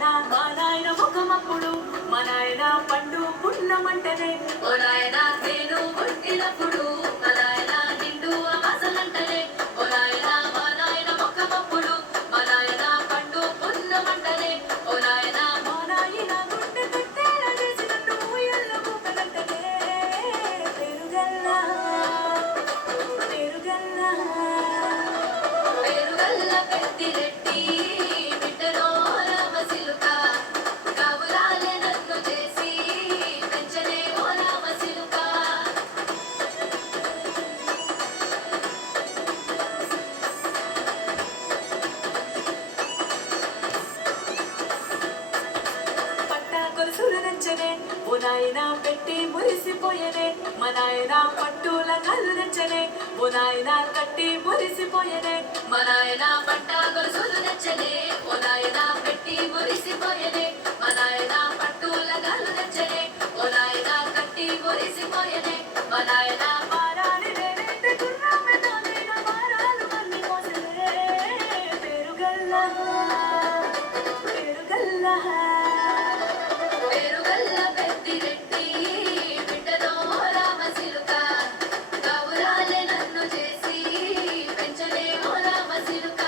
మా నాయన ముఖమప్పుడు మా నాయన పండు పున్నమంటనే ఓ నాయన నేను పుట్టినప్పుడు మా నాయన నిండు అమాసలంటనే ఓ నాయన మా నాయన ముఖమప్పుడు మా నాయన పండు పున్నమంటనే ఓ నాయన మా నాయన గుండె కట్టేలా చేసినట్టు ఊయల్ల మూకలంటనే పేరుగల్లా పేరుగల్లా పేరుగల్ల పెద్దిరెడ్డి బిడ్డలో రామసిలుక కావురాలే నన్ను చేసి పెంచనే ఓ రామసిలుక పట్టా గొలుసులు నచ్చనే ఓ నాయన పెట్టి మురిసిపోయనే మా నాయన పట్టుల కళ్ళు నచ్చనే ఓ నాయన కట్టి మురిసిపోయనే మా నాయన పట్టా గొలుసులు నచ్చనే ఓ నాయన పెట్టి మురిసిపోయనే మా నాయన పట్టుల కళ్ళు నచ్చనే ఓ నాయన కట్టి మురిసిపోయనే మా నాయన మారాలి నేనైతే గుర్రమెతో నేను మారాలు అన్ని మోసలే పేరుగల్లా పేరుగల్లా పేరుగల్ల పెద్దిరెడ్డి బిడ్డలో రామసిలుక కావురాలే నన్ను చేసి పెంచలే ఓ రామసిలుక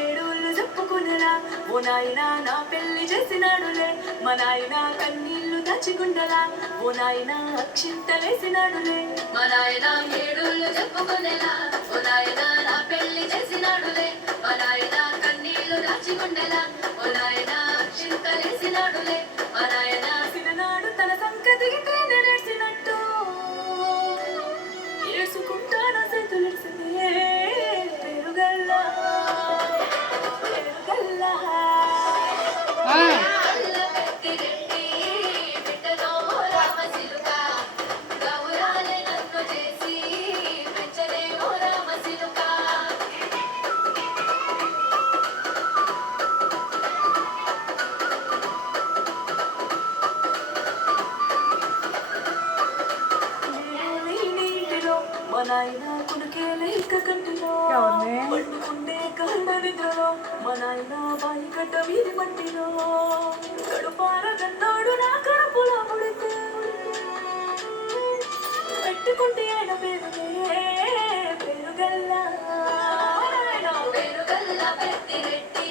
ఏడోళ్ళు చెప్పుకునేలా ఓ నాయన నా పెళ్లి చేసినాడులే మా నాయన కన్నీళ్లు దాచిగుండలా ఓ నాయన అక్షింతలేసినాడులే మా నాయన ఏడోళ్ళు చెప్పుకునేలా ఓ నాయన నా పెళ్లి చేసినాడులే మా నాయన కన్నీళ్లు దాచిగుండలా ఓ నాయన అక్షింతలేసినాడులే మా నాయన సిననాడు తన సంకతికి తేనె నేర్చినట్టు ఏసుకుంటాన చేతులెడిసినే పేరుగల్లా పేరుగల్లా పేరుగల్ల పెద్దిరెడ్డి బిడ్డలో రామసిలుక గౌరాలే నన్ను చేసి పెంచలే ఓ రామసిలుక నీటిలో మా నాయన కునుకే లేక కంటిలో పండుకుండే కళ్ళ నిద్రలో మా నాయన బాయి గడ్డ వీధి మట్టిలో కడుపార కన్నాడు నా కడుపులో ముడితే పెట్టుకుంటే ఆయన పేరులే పేరుగల్లా పేరుగల్ల పెద్దిరెడ్డి